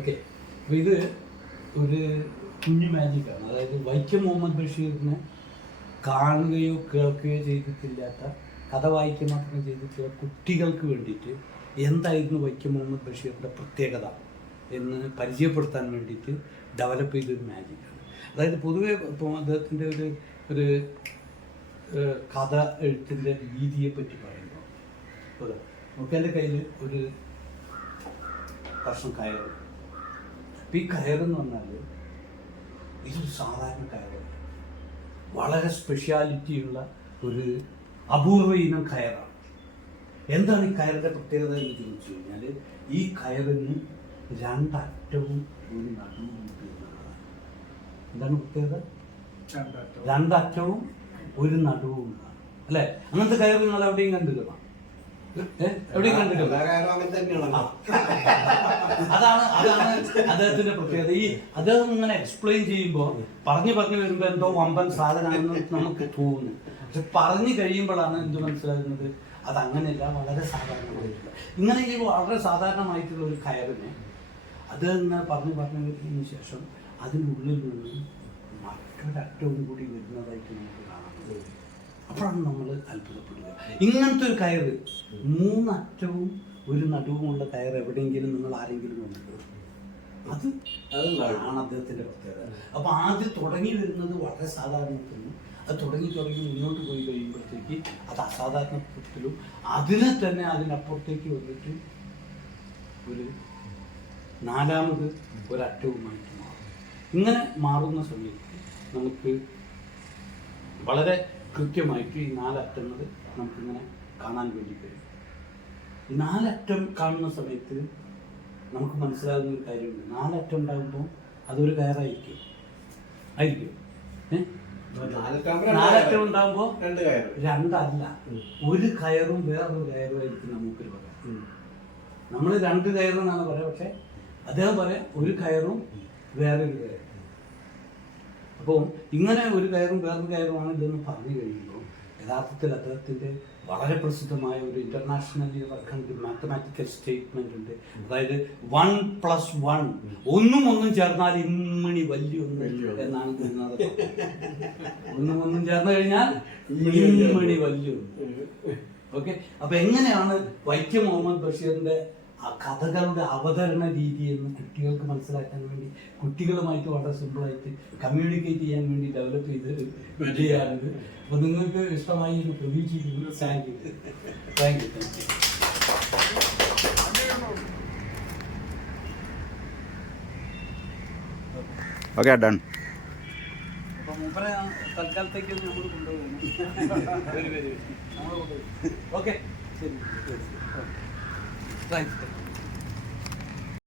Okay അപ്പോൾ ഇത് ഒരു കുഞ്ഞു മാജിക്കാണ് അതായത് വൈക്കം മുഹമ്മദ് ബഷീറിനെ കാണുകയോ കേൾക്കുകയോ ചെയ്തിട്ടില്ലാത്ത കഥ വായിക്കുക മാത്രം ചെയ്തിട്ടുള്ള കുട്ടികൾക്ക് വേണ്ടിയിട്ട് എന്തായിരുന്നു വൈക്കം മുഹമ്മദ് ബഷീറിന്റെ പ്രത്യേകത എന്ന് പരിചയപ്പെടുത്താൻ വേണ്ടിയിട്ട് ഡെവലപ്പ് ചെയ്തൊരു മാജിക്കാണ് അതായത് പൊതുവേ ഇപ്പോൾ അദ്ദേഹത്തിന്റെ ഒരു ഒരു കഥ എഴുത്തിന്റെ രീതിയെ പറ്റി പറയുമ്പോൾ നമുക്ക് കയ്യിൽ ഒരു കഷ്ണം കയറ് അപ്പം ഈ കയറെന്ന് പറഞ്ഞാൽ ഇതൊരു സാധാരണ കയറല്ല വളരെ സ്പെഷ്യാലിറ്റിയുള്ള ഒരു അപൂർവ ഇനം കയറാണ്. എന്താണ് ഈ കയറിന്റെ പ്രത്യേകത എന്ന് ചോദിച്ചു കഴിഞ്ഞാൽ ഈ കയറിന് രണ്ടറ്റവും ഒരു നടുവും എന്താണ് പ്രത്യേകത? രണ്ടറ്റവും. ഒരു നടുവും ഉണ്ടാണ് അല്ലേ? അങ്ങനത്തെ കയറ് നിങ്ങൾ എവിടെയും ഏ? അതാണ് അതാണ് അദ്ദേഹത്തിന്റെ പ്രത്യേകത. ഈ അദ്ദേഹം ഇങ്ങനെ എക്സ്പ്ലെയിൻ ചെയ്യുമ്പോൾ പറഞ്ഞു പറഞ്ഞു വരുമ്പോൾ എന്തോ വമ്പൻ സാധനമാണെന്ന് നമുക്ക് തോന്നുന്നു. പക്ഷെ പറഞ്ഞു കഴിയുമ്പോഴാണ് എന്ത് മനസ്സിലാകുന്നത്? അത് അങ്ങനെയല്ല വളരെ സാധാരണമായിട്ടുള്ള ഇങ്ങനെ ഈ വളരെ സാധാരണമായിട്ടുള്ള ഒരു കയറിനെ അത് ഇങ്ങനെ പറഞ്ഞു പറഞ്ഞു വരുന്നതിന് ശേഷം അതിനുള്ളിൽ നിന്ന് മറ്റൊരറ്റവും കൂടി വരുന്നതായിട്ട് നമുക്ക് കാണാം അപ്പോഴാണ് നമ്മൾ അത്ഭുതപ്പെടുക. ഇങ്ങനത്തെ ഒരു കയറ് മൂന്നറ്റവും ഒരു നടുവുമുള്ള കയർ എവിടെയെങ്കിലും നിങ്ങൾ ആരെങ്കിലും കണ്ടിട്ടുണ്ടോ? അത് ആണ് അദ്ദേഹത്തിന്റെ പ്രത്യേകത. അപ്പോൾ ആദ്യം തുടങ്ങി വരുന്നത് വളരെ സാധാരണത്തിലും അത് തുടങ്ങി തുടങ്ങി മുന്നോട്ട് പോയി കഴിയുമ്പോഴത്തേക്ക് അത് അസാധാരണത്തിലും അതിനെ തന്നെ അതിനപ്പുറത്തേക്ക് വന്നിട്ട് ഒരു നാലാമത് ഒരറ്റവുമായിട്ട് മാറും. ഇങ്ങനെ മാറുന്ന സമയത്ത് നമുക്ക് വളരെ കൃത്യമായിട്ട് ഈ നാലറ്റങ്ങൾ നമുക്കിങ്ങനെ കാണാൻ വേണ്ടി കഴിയും. ഈ നാലറ്റം കാണുന്ന സമയത്ത് നമുക്ക് മനസ്സിലാകുന്ന ഒരു കാര്യമുണ്ട്. നാലറ്റം ഉണ്ടാകുമ്പോൾ അതൊരു കയറായിരിക്കും. ആയിരിക്കും? നാലറ്റം ഉണ്ടാകുമ്പോൾ രണ്ട് കയറ്. രണ്ടല്ല. ഒരു കയറും വേറൊരു കയറുമായിരിക്കും നമുക്കൊരു പറയാം നമ്മൾ രണ്ട് കയറെന്നാണ് പറയാം പക്ഷെ അദ്ദേഹം പറയാം ഒരു കയറും വേറൊരു കയറും. അപ്പോൾ ഇങ്ങനെ ഒരു കയറും വേറൊരു കയറുമാണ് ഇതെന്ന് പറഞ്ഞു കഴിയുമ്പോൾ യഥാർത്ഥത്തിൽ അദ്ദേഹത്തിന്റെ വളരെ പ്രസിദ്ധമായ ഒരു ഇന്റർനാഷണലി വർക്കണ്ട് മാത്തമാറ്റിക്കൽ സ്റ്റേറ്റ്മെന്റ് ഉണ്ട്. അതായത് വൺ പ്ലസ് വൺ ഒന്നും ഒന്നും ചേർന്നാൽ ഇമ്മണി വലിയ ഒന്ന് എന്നാണ് തോന്നുന്നത്. ഒന്നും ഒന്നും ചേർന്ന് കഴിഞ്ഞാൽ ഇമ്മണി വലിയ ഒന്ന്. ഓക്കെ അപ്പൊ എങ്ങനെയാണ് വൈക്കം മുഹമ്മദ് ബഷീറിന്റെ ആ കഥകളുടെ അവതരണ രീതി എന്ന് കുട്ടികൾക്ക് മനസ്സിലാക്കാൻ വേണ്ടി കുട്ടികളുമായിട്ട് വളരെ സിമ്പിളായിട്ട് കമ്മ്യൂണിക്കേറ്റ് ചെയ്യാൻ വേണ്ടി ഡെവലപ്പ് ചെയ്ത് വിജയാണിത് അപ്പൊ നിങ്ങൾക്ക് ഇഷ്ടമായി എന്ന് പ്രതീക്ഷിക്കുന്നു. Thank you thank you thank you okay done തൽക്കാലത്തേക്ക് നമ്മൾ കൊണ്ടുപോകുന്നു Right.